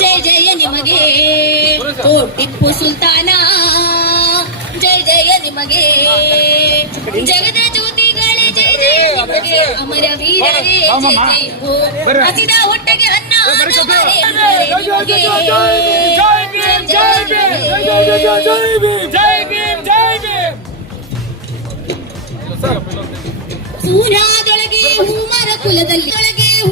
ಜಯ ಜಯ ನಿಮಗೆ ಓ ಟಿಪ್ಪು ಸುಲ್ತಾನ, ಜಯ ಜಯ ನಿಮಗೆ ಜಗದ ಜ್ಯೋತಿಗಳೇ, ಜಯ ಜಯ ನಿಮಗೆ ಅಮರ ವೀರರೇ, ಜಯ ಜಯ ಹೋ ಹಸಿದ ಹೊಟ್ಟೆಗೆ ಅನ್ನ ಸೂರ್ಯದೊಳಗೆ ಹೂಮರ ಕುಲದಲ್ಲಿ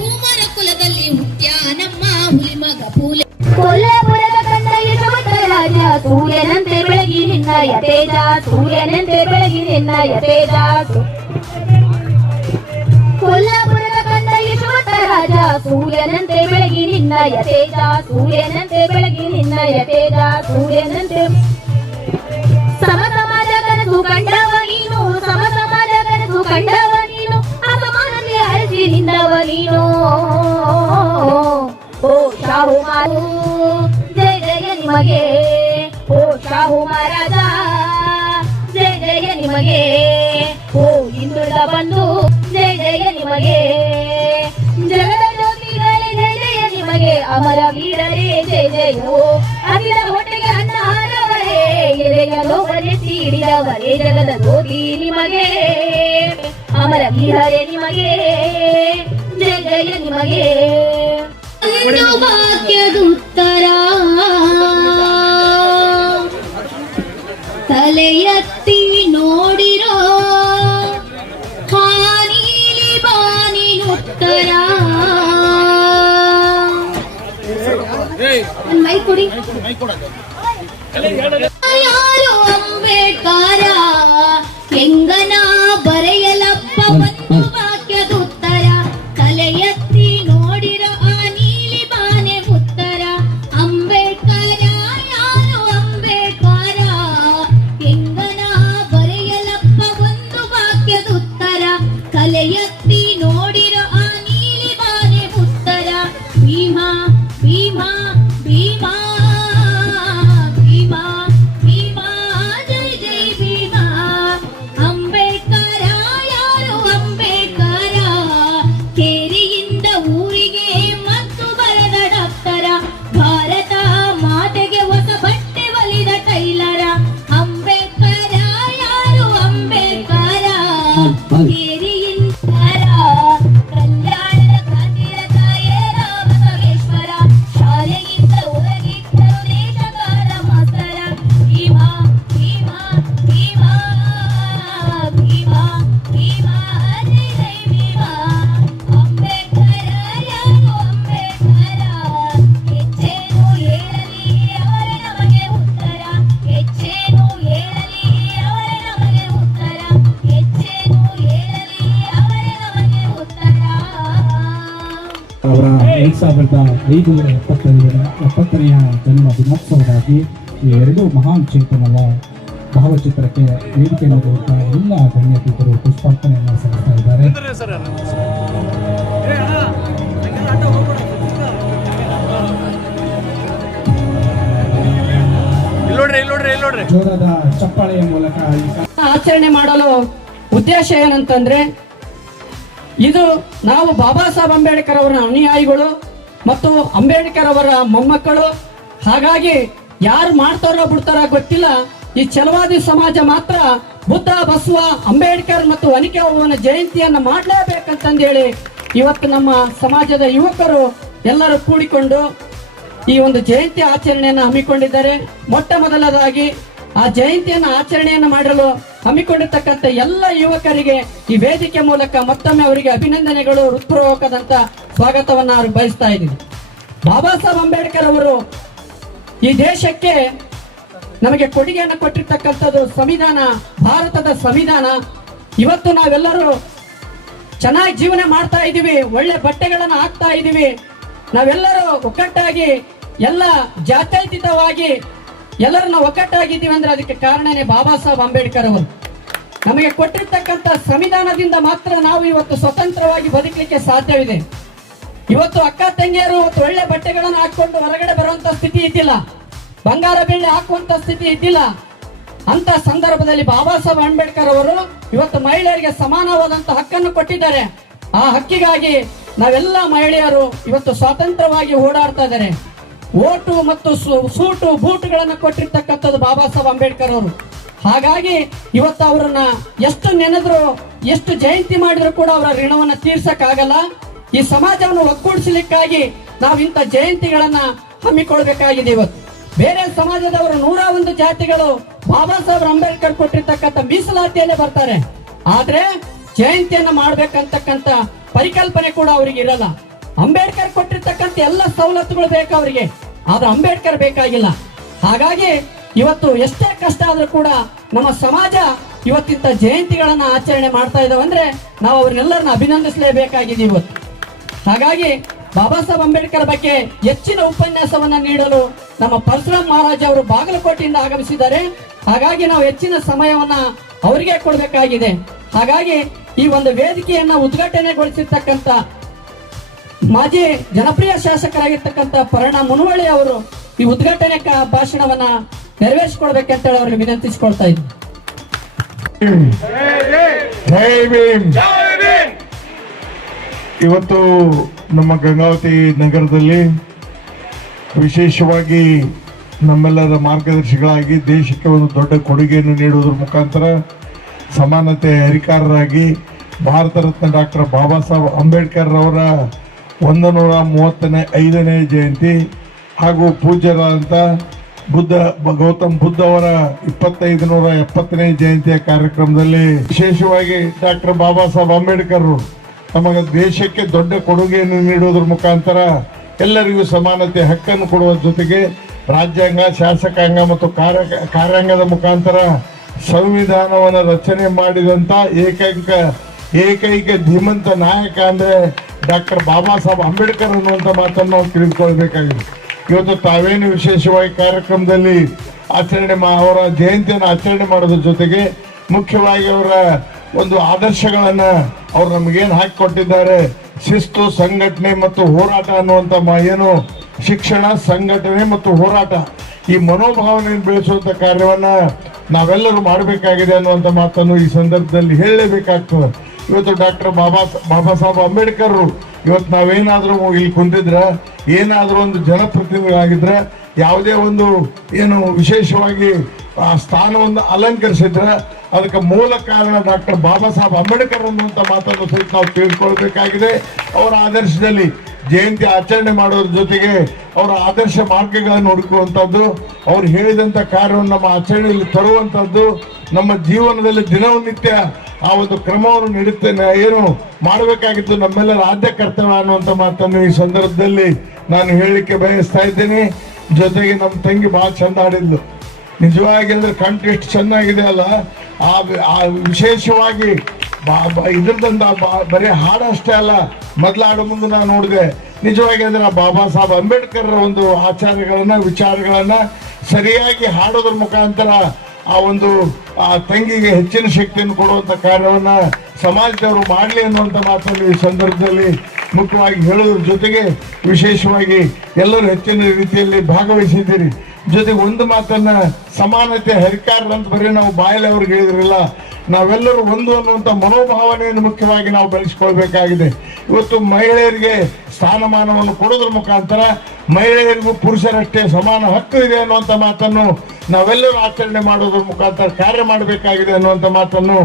ಹೂಮರ ಕುಲದಲ್ಲಿ ಹುಟ್ಟ್ಯ ನಮ್ಮ ಹುಲಿಮಗ ಪೂಲೆ. ಕೊಲ್ಲಾಪುರದ ಕನ್ನಯ್ಯ ಸಮರ್ಥ ರಾಜ, ಸೂರ್ಯನಂತೆ ಬೆಳಗಿ ನಿನ್ನಯ ತೇಜ, ಸೂರ್ಯನಂತೆ ಬೆಳಗಿ ನಿನ್ನಯ ತೇಜ. ಕೊಲ್ಲಾಪುರದ ಕನ್ನಯ್ಯ ಸಮರ್ಥ ರಾಜ, ಸೂರ್ಯನಂತೆ ಬೆಳಗಿ ನಿನ್ನಯ ತೇಜ, ಸೂರ್ಯನಂತೆ ಬೆಳಗಿ ನಿನ್ನಯ ತೇಜ, ಸೂರ್ಯನಂತೆ. ಸಮ ಸಮಾಜ ಕನಸು ಕಂಡವ ನೀನು, ಸಮ ಸಮಾಜ ಕನಸು ಕಂಡವ ನೀನು, ಅಸಮಾನತೆ ಅರಸಿ ನಿಂದವ ನೀನು. ಓ ಶಾಹು ಮಾರು, ಜಯ ಜಯ ನಿಮಗೆ ಓ ಶಾಹು ಮಹಾರಾಜ, ಜಯ ಜಯ ನಿಮಗೆ ಓ ಹಿಂದುಳಿದ ಬಂಧು, ಜಯ ಜಯ ನಿಮಗೆ ಜಗದ ಜ್ಯೋತಿಗಳೇ, ಜಯ ಜಯ ನಿಮಗೆ ಅಮರ ವೀರರೇ, ಜಯ ಜಯ ಓ ಅಖಿಲ ಹೊಟ್ಟೆಗೆ ಅನ್ನ ಹಾರವರೇ, ಎದೆಯಲು ಬರೆಸಿ ಹಿಡಿದವರೇ, ಜಗದ ಜ್ಯೋತಿ ನಿಮಗೆ ಅಮರ ವೀರರೇ ನಿಮಗೆ, ಜಯ ಜಯ ನಿಮಗೆ. ವಾಕ್ಯದುತ್ತರ ತಲೆ ಎತ್ತಿ ನೋಡಿರೋ, ಹಾನೀಲಿ ಬಾನಿನುತ್ತರ. ಮೈ ಕೊಡಿ. ಯಾರು ಅಂಬೇಡ್ಕರ ಹೆಂಗನ ಬರೆಯಲಪ್ಪ ಒಂದು ವಾಕ್ಯದುತ್ತರ, ತಲೆ ಎತ್ತಿ ನೋಡಿರೋ ಎತ್ತಿ ನೋಡಿರೋ ಆ ನೀಲಿ ಬಾನೆ ಉತ್ತರ. ಭೀಮಾ ಭೀಮಾ ಭೀಮಾ ಭೀಮಾ ಭೀಮಾ, ಜೈ ಜೈ ಭೀಮಾ. ಅಂಬೇಡ್ಕರ ಯಾರು ಅಂಬೇಡ್ಕರ, ಕೇರಿಯಿಂದ ಊರಿಗೆ ಮತ್ತು ಬರೆದ ಡಾಕ್ಟರ, ಭಾರತ ಮಾತೆಗೆ ಹೊಸ ಬಟ್ಟೆ ಹೊಲಿದ ಟೈಲರ. ಅಂಬೇಡ್ಕರ ಯಾರು ಅಂಬೇಡ್ಕರ, ಅವರ 1575ನೇ ಜನ್ಮ ದಿನೋತ್ಸವವಾಗಿ ಈ ಎರಡು ಮಹಾನ್ ಚೇತನದ ಭಾವಚಿತ್ರಕ್ಕೆ ವೇದಿಕೆಯನ್ನು ಕೊಡುತ್ತಾ ಎಲ್ಲ ಗಣ್ಯತಿಥರು ಪುಷ್ಪಾರ್ಪಣೆಯನ್ನು ಸಲ್ಲಿಸ್ತಾ ಇದ್ದಾರೆ. ಜೋರಾದ ಚಪ್ಪಾಳೆಯ ಮೂಲಕ ಆಚರಣೆ ಮಾಡಲು ಉದ್ದೇಶ ಏನಂತಂದ್ರೆ, ಇದು ನಾವು ಬಾಬಾ ಸಾಹೇಬ್ ಅಂಬೇಡ್ಕರ್ ಅವರ ಅನುಯಾಯಿಗಳು ಮತ್ತು ಅಂಬೇಡ್ಕರ್ ಅವರ ಮೊಮ್ಮಕ್ಕಳು. ಹಾಗಾಗಿ ಯಾರು ಮಾಡ್ತಾರೋ ಬಿಡ್ತಾರ ಗೊತ್ತಿಲ್ಲ, ಈ ಛಲವಾದಿ ಸಮಾಜ ಮಾತ್ರ ಬುದ್ಧ, ಬಸವ, ಅಂಬೇಡ್ಕರ್ ಮತ್ತು ವನಿಕೆ ಓಬವ್ವನ ಜಯಂತಿಯನ್ನ ಮಾಡಲೇಬೇಕಂತಂದೇಳಿ ಇವತ್ತು ನಮ್ಮ ಸಮಾಜದ ಯುವಕರು ಎಲ್ಲರೂ ಕೂಡಿಕೊಂಡು ಈ ಒಂದು ಜಯಂತಿ ಆಚರಣೆಯನ್ನು ಹಮ್ಮಿಕೊಂಡಿದ್ದಾರೆ. ಮೊಟ್ಟ ಮೊದಲದಾಗಿ ಆ ಜಯಂತಿಯನ್ನು ಆಚರಣೆಯನ್ನು ಮಾಡಲು ಹಮ್ಮಿಕೊಂಡಿರ್ತಕ್ಕಂಥ ಎಲ್ಲ ಯುವಕರಿಗೆ ಈ ವೇದಿಕೆ ಮೂಲಕ ಮತ್ತೊಮ್ಮೆ ಅವರಿಗೆ ಅಭಿನಂದನೆಗಳು, ಹೃತ್ಪೂರ್ವಕದಂತ ಸ್ವಾಗತವನ್ನ ಬಯಸ್ತಾ ಇದ್ದೀನಿ. ಬಾಬಾ ಸಾಹೇಬ್ ಅಂಬೇಡ್ಕರ್ ಅವರು ಈ ದೇಶಕ್ಕೆ ನಮಗೆ ಕೊಡುಗೆಯನ್ನು ಕೊಟ್ಟಿರ್ತಕ್ಕಂಥದ್ದು ಸಂವಿಧಾನ, ಭಾರತದ ಸಂವಿಧಾನ. ಇವತ್ತು ನಾವೆಲ್ಲರೂ ಚೆನ್ನಾಗಿ ಜೀವನ ಮಾಡ್ತಾ ಇದ್ದೀವಿ, ಒಳ್ಳೆ ಬಟ್ಟೆಗಳನ್ನು ಹಾಕ್ತಾ ಇದ್ದೀವಿ, ನಾವೆಲ್ಲರೂ ಒಗ್ಗಟ್ಟಾಗಿ ಎಲ್ಲ ಜಾತ್ಯತೀತವಾಗಿ ಎಲ್ಲರನ್ನ ಒಗ್ಗಟ್ಟಾಗಿದ್ದೀವಿ ಅಂದ್ರೆ ಅದಕ್ಕೆ ಕಾರಣನೇ ಬಾಬಾ ಸಾಹೇಬ್ ಅಂಬೇಡ್ಕರ್ ಅವರು. ನಮಗೆ ಕೊಟ್ಟಿರ್ತಕ್ಕಂಥ ಸಂವಿಧಾನದಿಂದ ಮಾತ್ರ ನಾವು ಇವತ್ತು ಸ್ವತಂತ್ರವಾಗಿ ಬದುಕಲಿಕ್ಕೆ ಸಾಧ್ಯವಿದೆ. ಇವತ್ತು ಅಕ್ಕ ತಂಗಿಯರು ಒಳ್ಳೆ ಬಟ್ಟೆಗಳನ್ನು ಹಾಕೊಂಡು ಹೊರಗಡೆ ಬರುವಂತ ಸ್ಥಿತಿ ಇದ್ದಿಲ್ಲ, ಬಂಗಾರ ಬೆಳ್ಳಿ ಹಾಕುವಂತ ಸ್ಥಿತಿ ಇದ್ದಿಲ್ಲ. ಅಂತ ಸಂದರ್ಭದಲ್ಲಿ ಬಾಬಾ ಸಾಹೇಬ್ ಅಂಬೇಡ್ಕರ್ ಅವರು ಇವತ್ತು ಮಹಿಳೆಯರಿಗೆ ಸಮಾನವಾದಂತ ಹಕ್ಕನ್ನು ಕೊಟ್ಟಿದ್ದಾರೆ. ಆ ಹಕ್ಕಿಗಾಗಿ ನಾವೆಲ್ಲ ಮಹಿಳೆಯರು ಇವತ್ತು ಸ್ವಾತಂತ್ರ್ಯವಾಗಿ ಓಡಾಡ್ತಾ ಇದ್ದಾರೆ. ಓಟು ಮತ್ತು ಸೂಟು ಬೂಟುಗಳನ್ನು ಕೊಟ್ಟಿರ್ತಕ್ಕಂಥದ್ದು ಬಾಬಾ ಸಾಹೇಬ್ ಅಂಬೇಡ್ಕರ್ ಅವರು. ಹಾಗಾಗಿ ಇವತ್ತು ಅವರನ್ನ ಎಷ್ಟು ನೆನೆದ್ರು, ಎಷ್ಟು ಜಯಂತಿ ಮಾಡಿದ್ರು ಕೂಡ ಅವರ ಋಣವನ್ನ ತೀರ್ಸಕ್ಕಾಗಲ್ಲ. ಈ ಸಮಾಜವನ್ನು ಒಗ್ಗೂಡಿಸಲಿಕ್ಕಾಗಿ ನಾವು ಇಂಥ ಜಯಂತಿಗಳನ್ನ ಹಮ್ಮಿಕೊಳ್ಬೇಕಾಗಿದೆ. ಇವತ್ತು ಬೇರೆ ಸಮಾಜದವರು 101 ಜಾತಿಗಳು ಬಾಬಾ ಸಾಹೇಬ್ ಅಂಬೇಡ್ಕರ್ ಕೊಟ್ಟಿರ್ತಕ್ಕಂಥ ಮೀಸಲಾತಿಯಲ್ಲೇ ಬರ್ತಾರೆ. ಆದ್ರೆ ಜಯಂತಿಯನ್ನ ಮಾಡ್ಬೇಕಂತಕ್ಕಂಥ ಪರಿಕಲ್ಪನೆ ಕೂಡ ಅವರಿಗೆ ಇರಲ್ಲ. ಅಂಬೇಡ್ಕರ್ ಕೊಟ್ಟಿರ್ತಕ್ಕಂಥ ಎಲ್ಲ ಸವಲತ್ತುಗಳು ಬೇಕು ಅವರಿಗೆ, ಆದ್ರೆ ಅಂಬೇಡ್ಕರ್ ಬೇಕಾಗಿಲ್ಲ. ಹಾಗಾಗಿ ಇವತ್ತು ಎಷ್ಟೇ ಕಷ್ಟ ಆದ್ರೂ ಕೂಡ ನಮ್ಮ ಸಮಾಜ ಇವತ್ತಿಂತ ಜಯಂತಿಗಳನ್ನ ಆಚರಣೆ ಮಾಡ್ತಾ ಇದ್ದಾವೆ ಅಂದ್ರೆ ನಾವು ಅವ್ರನ್ನೆಲ್ಲರನ್ನ ಅಭಿನಂದಿಸಲೇಬೇಕಾಗಿದೆ ಇವತ್ತು. ಹಾಗಾಗಿ ಬಾಬಾ ಸಾಹೇಬ್ ಅಂಬೇಡ್ಕರ್ ಬಗ್ಗೆ ಹೆಚ್ಚಿನ ಉಪನ್ಯಾಸವನ್ನ ನೀಡಲು ನಮ್ಮ ಪರಶುರಾಮ್ ಮಹಾರಾಜ್ ಅವರು ಬಾಗಲಕೋಟೆಯಿಂದ ಆಗಮಿಸಿದ್ದಾರೆ. ಹಾಗಾಗಿ ನಾವು ಹೆಚ್ಚಿನ ಸಮಯವನ್ನ ಅವರಿಗೆ ಕೊಡಬೇಕಾಗಿದೆ. ಹಾಗಾಗಿ ಈ ಒಂದು ವೇದಿಕೆಯನ್ನ ಉದ್ಘಾಟನೆಗೊಳಿಸಿರ್ತಕ್ಕಂಥ ಮಾಜಿ ಜನಪ್ರಿಯ ಶಾಸಕರಾಗಿರ್ತಕ್ಕಂಥ ಪರಿಣಾ ಮುನವಳ್ಳಿ ಅವರು ಈ ಉದ್ಘಾಟನೆ ಭಾಷಣವನ್ನ ನೆರವೇರಿಸಿಕೊಡ್ಬೇಕಂತ ಹೇಳಿ ಅವರಿಗೆ ವಿನಂತಿಸಿಕೊಳ್ತಾ ಇದ್ದೀನಿ. ಜೈ ಭೀಮ್. ಇವತ್ತು ನಮ್ಮ ಗಂಗಾವತಿ ನಗರದಲ್ಲಿ ವಿಶೇಷವಾಗಿ ನಮ್ಮೆಲ್ಲರ ಮಾರ್ಗದರ್ಶಿಗಳಾಗಿ ದೇಶಕ್ಕೆ ಒಂದು ದೊಡ್ಡ ಕೊಡುಗೆಯನ್ನು ನೀಡುವುದರ ಮುಖಾಂತರ ಸಮಾನತೆ ಹರಿಕಾರರಾಗಿ ಭಾರತ ರತ್ನ ಡಾಕ್ಟರ್ ಬಾಬಾ ಸಾಹೇಬ್ ಅಂಬೇಡ್ಕರ್ ಅವರ 135ನೇ ಜಯಂತಿ ಹಾಗೂ ಪೂಜ್ಯರಾದಂಥ ಗೌತಮ್ ಬುದ್ಧ ಅವರ 2570ನೇ ಜಯಂತಿಯ ಕಾರ್ಯಕ್ರಮದಲ್ಲಿ ವಿಶೇಷವಾಗಿ ಡಾಕ್ಟರ್ ಬಾಬಾ ಸಾಹೇಬ್ ಅಂಬೇಡ್ಕರ್ ತಮಗೆ ದೇಶಕ್ಕೆ ದೊಡ್ಡ ಕೊಡುಗೆಯನ್ನು ನೀಡುವುದರ ಮುಖಾಂತರ ಎಲ್ಲರಿಗೂ ಸಮಾನತೆ ಹಕ್ಕನ್ನು ಕೊಡುವ ಜೊತೆಗೆ ರಾಜ್ಯಾಂಗ, ಶಾಸಕಾಂಗ ಮತ್ತು ಕಾರ್ಯಾಂಗದ ಮುಖಾಂತರ ಸಂವಿಧಾನವನ್ನು ರಚನೆ ಮಾಡಿದಂಥ ಏಕೈಕ ಧೀಮಂತ ನಾಯಕ ಅಂದ್ರೆ ಡಾಕ್ಟರ್ ಬಾಬಾ ಸಾಹೇಬ್ ಅಂಬೇಡ್ಕರ್ ಅನ್ನುವಂಥ ಮಾತನ್ನು ನಾವು ತಿಳಿದುಕೊಳ್ಬೇಕಾಗಿದೆ. ಇವತ್ತು ತಾವೇನು ವಿಶೇಷವಾಗಿ ಕಾರ್ಯಕ್ರಮದಲ್ಲಿ ಅವರ ಜಯಂತಿಯನ್ನು ಆಚರಣೆ ಮಾಡೋದ್ರ ಜೊತೆಗೆ ಮುಖ್ಯವಾಗಿ ಅವರ ಒಂದು ಆದರ್ಶಗಳನ್ನ ಅವ್ರು ನಮಗೇನು ಹಾಕಿಕೊಟ್ಟಿದ್ದಾರೆ, ಶಿಸ್ತು, ಸಂಘಟನೆ ಮತ್ತು ಹೋರಾಟ ಅನ್ನುವಂಥ ಏನು ಶಿಕ್ಷಣ, ಸಂಘಟನೆ ಮತ್ತು ಹೋರಾಟ, ಈ ಮನೋಭಾವನೆಯನ್ನು ಬೆಳೆಸುವಂಥ ಕಾರ್ಯವನ್ನ ನಾವೆಲ್ಲರೂ ಮಾಡಬೇಕಾಗಿದೆ ಅನ್ನುವಂಥ ಮಾತನ್ನು ಈ ಸಂದರ್ಭದಲ್ಲಿ ಹೇಳಲೇಬೇಕಾಗ್ತದೆ. ಇವತ್ತು ಡಾಕ್ಟರ್ ಬಾಬಾ ಸಾಹೇಬ್ ಅಂಬೇಡ್ಕರ್ ಇವತ್ತು ನಾವೇನಾದ್ರೂ ಇಲ್ಲಿ ಕುಂತಿದ್ರ, ಏನಾದ್ರೂ ಒಂದು ಜನಪ್ರತಿನಿಧಿಗಳಾಗಿದ್ರೆ, ಯಾವುದೇ ಒಂದು ಏನು ವಿಶೇಷವಾಗಿ ಆ ಸ್ಥಾನವನ್ನು ಅಲಂಕರಿಸಿದ್ರೆ ಅದಕ್ಕೆ ಮೂಲ ಕಾರಣ ಡಾಕ್ಟರ್ ಬಾಬಾ ಸಾಹೇಬ್ ಅಂಬೇಡ್ಕರ್ ಅನ್ನುವಂಥ ಮಾತನ್ನು ಸಹಿತ ನಾವು ತಿಳ್ಕೊಳ್ಬೇಕಾಗಿದೆ. ಅವರ ಆದರ್ಶದಲ್ಲಿ ಜಯಂತಿ ಆಚರಣೆ ಮಾಡೋದ್ರ ಜೊತೆಗೆ ಅವರ ಆದರ್ಶ ಮಾರ್ಗಗಳನ್ನು ಹುಡುಕುವಂಥದ್ದು, ಅವ್ರು ಹೇಳಿದಂಥ ಕಾರ್ಯವನ್ನು ನಮ್ಮ ಆಚರಣೆಯಲ್ಲಿ ತರುವಂಥದ್ದು, ನಮ್ಮ ಜೀವನದಲ್ಲಿ ದಿನನಿತ್ಯ ಆ ಒಂದು ಕ್ರಮವನ್ನು ನೀಡುತ್ತೇನೆ ಏನು ಮಾಡಬೇಕಾಗಿತ್ತು ನಮ್ಮೆಲ್ಲರ ಆದ್ಯ ಕರ್ತವ್ಯ ಅನ್ನುವಂಥ ಮಾತನ್ನು ಈ ಸಂದರ್ಭದಲ್ಲಿ ನಾನು ಹೇಳಲಿಕ್ಕೆ ಬಯಸ್ತಾ ಇದ್ದೇನೆ. ಜೊತೆಗೆ ನಮ್ಮ ತಂಗಿ ಭಾಳ ಚಂದ ಆಡಿದ್ಲು. ನಿಜವಾಗಿ ಅಂದ್ರೆ ಕಂಠ ಎಷ್ಟು ಚೆನ್ನಾಗಿದೆ ಅಲ್ಲ. ಆ ವಿಶೇಷವಾಗಿ ಇದ್ರದಂತ ಬರೀ ಹಾಡಷ್ಟೇ ಅಲ್ಲ, ಮೊದಲಾಡೋ ಮುಂದೆ ನಾನು ನೋಡಿದೆ. ನಿಜವಾಗಿ ಅಂದ್ರೆ ಬಾಬಾ ಸಾಹೇಬ್ ಅಂಬೇಡ್ಕರ್ ಒಂದು ಆಚಾರಗಳನ್ನ, ವಿಚಾರಗಳನ್ನ ಸರಿಯಾಗಿ ಹಾಡೋದ್ರ ಮುಖಾಂತರ ಆ ಒಂದು ಆ ತಂಗಿಗೆ ಹೆಚ್ಚಿನ ಶಕ್ತಿಯನ್ನು ಕೊಡುವಂತ ಕಾರ್ಯವನ್ನ ಸಮಾಜದವರು ಮಾಡಲಿ ಅನ್ನುವಂಥ ಮಾತನ್ನು ಈ ಸಂದರ್ಭದಲ್ಲಿ ಮುಖ್ಯವಾಗಿ ಹೇಳೋದ್ರ ಜೊತೆಗೆ ವಿಶೇಷವಾಗಿ ಎಲ್ಲರೂ ಹೆಚ್ಚಿನ ರೀತಿಯಲ್ಲಿ ಭಾಗವಹಿಸಿದ್ದೀರಿ. ಜೊತೆಗೆ ಒಂದು ಮಾತನ್ನ ಸಮಾನತೆ ಹರಿಕಾರ ಅಂತ ಬರೀ ನಾವು ಬಾಯಲ್ಲಿ ಅವ್ರಿಗೆ ಹೇಳಿದ್ರಿಲ್ಲ, ನಾವೆಲ್ಲರೂ ಒಂದು ಅನ್ನುವಂಥ ಮನೋಭಾವನೆಯನ್ನು ಮುಖ್ಯವಾಗಿ ನಾವು ಬೆಳೆಸ್ಕೊಳ್ಬೇಕಾಗಿದೆ. ಇವತ್ತು ಮಹಿಳೆಯರಿಗೆ ಸ್ಥಾನಮಾನವನ್ನು ಕೊಡೋದ್ರ ಮುಖಾಂತರ ಮಹಿಳೆಯರಿಗೂ ಪುರುಷರಷ್ಟೇ ಸಮಾನ ಹಕ್ಕು ಇದೆ ಅನ್ನುವಂಥ ಮಾತನ್ನು ನಾವೆಲ್ಲರೂ ಆಚರಣೆ ಮಾಡೋದ್ರ ಮುಖಾಂತರ ಕಾರ್ಯ ಮಾಡಬೇಕಾಗಿದೆ ಅನ್ನುವಂಥ ಮಾತನ್ನು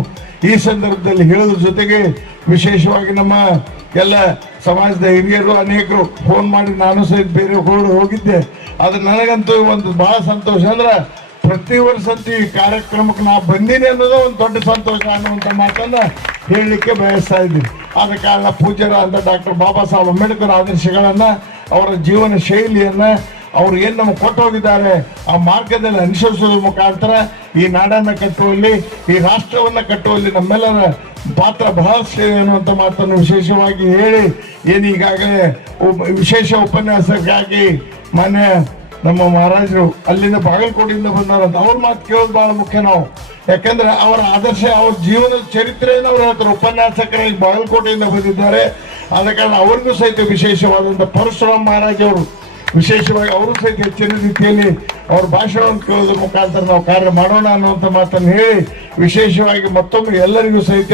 ಈ ಸಂದರ್ಭದಲ್ಲಿ ಹೇಳೋದ್ರ ಜೊತೆಗೆ ವಿಶೇಷವಾಗಿ ನಮ್ಮ ಎಲ್ಲ ಸಮಾಜದ ಹಿರಿಯರು ಅನೇಕರು ಫೋನ್ ಮಾಡಿ ನಾನು ಸಹಿತ ಬೇರೆ ಹೋಗಿದ್ದೆ. ಅದು ನನಗಂತೂ ಒಂದು ಬಹಳ ಸಂತೋಷ. ಅಂದ್ರೆ ಪ್ರತಿ ವರ್ಷಂತೂ ಈ ಕಾರ್ಯಕ್ರಮಕ್ಕೆ ನಾ ಬಂದೀನಿ ಅನ್ನೋದು ಒಂದು ದೊಡ್ಡ ಸಂತೋಷ ಅನ್ನುವಂಥ ಮಾತನ್ನ ಹೇಳಲಿಕ್ಕೆ ಬಯಸ್ತಾ ಇದ್ದೀನಿ. ಆದ ಕಾರಣ ಪೂಜ್ಯರಾದ ಡಾಕ್ಟರ್ ಬಾಬಾ ಸಾಹೇಬ್ ಅಂಬೇಡ್ಕರ್ ಆದರ್ಶಗಳನ್ನ, ಅವರ ಜೀವನ ಶೈಲಿಯನ್ನ, ಅವ್ರು ಏನು ನಮಗೆ ಕೊಟ್ಟು ಹೋಗಿದ್ದಾರೆ ಆ ಮಾರ್ಗದಲ್ಲಿ ಅನುಸರಿಸೋದ್ರ ಮುಖಾಂತರ ಈ ನಾಡನ್ನು ಕಟ್ಟುವಲ್ಲಿ, ಈ ರಾಷ್ಟ್ರವನ್ನು ಕಟ್ಟುವಲ್ಲಿ ನಮ್ಮೆಲ್ಲರ ಪಾತ್ರ ಬಹಳಷ್ಟು ಅನ್ನುವಂಥ ಮಾತನ್ನು ವಿಶೇಷವಾಗಿ ಹೇಳಿ ಏನು ಈಗಾಗಲೇ ವಿಶೇಷ ಉಪನ್ಯಾಸಕ್ಕಾಗಿ ಮಾನ್ಯ ನಮ್ಮ ಮಹಾರಾಜರು ಅಲ್ಲಿಂದ ಬಾಗಲಕೋಟೆಯಿಂದ ಬಂದವರಂತ ಅವ್ರ ಮಾತು ಕೇಳೋದು ಬಹಳ ಮುಖ್ಯ ನಾವು. ಯಾಕಂದ್ರೆ ಅವರ ಆದರ್ಶ, ಅವ್ರ ಜೀವನದ ಚರಿತ್ರೆಯನ್ನು ಅವ್ರು ಹೇಳ್ತಾರೆ. ಉಪನ್ಯಾಸಕರಾಗಿ ಬಾಗಲಕೋಟೆಯಿಂದ ಬಂದಿದ್ದಾರೆ. ಆದ ಕಾರಣ ಅವ್ರಿಗೂ ಸಹಿತ ವಿಶೇಷವಾದಂಥ ಪರಶುರಾಮ್ ಮಹಾರಾಜ್ ಅವರು ವಿಶೇಷವಾಗಿ ಅವರು ಸಹಿತ ಹೆಚ್ಚಿನ ರೀತಿಯಲ್ಲಿ ಅವ್ರ ಭಾಷಣವನ್ನು ಕೇಳೋದ್ರ ಮುಖಾಂತರ ನಾವು ಕಾರ್ಯ ಮಾಡೋಣ ಅನ್ನುವಂಥ ಮಾತನ್ನು ಹೇಳಿ ವಿಶೇಷವಾಗಿ ಮತ್ತೊಮ್ಮೆ ಎಲ್ಲರಿಗೂ ಸಹಿತ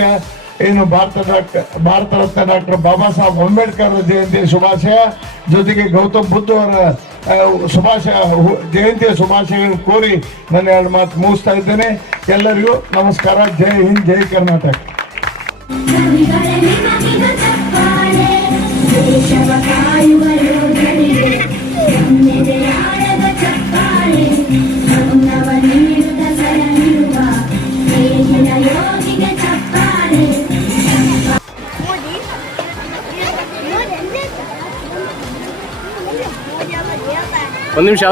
ಏನು ಭಾರತ ರತ್ನ ಡಾಕ್ಟರ್ ಬಾಬಾ ಸಾಹೇಬ್ ಅಂಬೇಡ್ಕರ್ ಜಯಂತಿಯ ಶುಭಾಶಯ. ಜೊತೆಗೆ ಗೌತಮ್ ಬುದ್ಧ ಅವರ ಜಯಂತಿಯ ಶುಭಾಶಯಗಳನ್ನು ಕೋರಿ ನನ್ನ 2 ಮಾತು ಮುಗಿಸ್ತಾ ಇದ್ದೇನೆ. ಎಲ್ಲರಿಗೂ ನಮಸ್ಕಾರ. ಜೈ ಹಿಂದ್, ಜೈ ಕರ್ನಾಟಕ. ಒಂದು ನಿಮಿಷ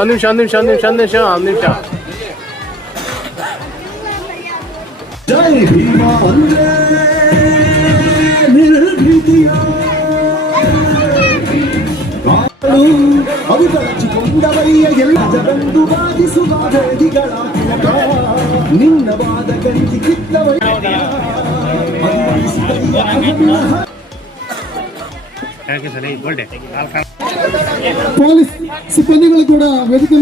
ಜೈ ಭೀಮ ಅಂದ್ರೆ ನಿರ್ಭೀತಿಯ ಅವು ಕಳಚಿಕೊಂಡವಯ್ಯ ಎಲ್ಲ ಜಗಂದು ಬಾಧಿಸುವ ವೇದಿಗಳ ನಿನ್ನ ವಾದ ಗಂಜಿ ಕಿತ್ತವಯ್ಯ ಪೊಲೀಸ್ ಸಿಬ್ಬಂದಿಗಳು ಕೂಡ ವೇದಿಕೆ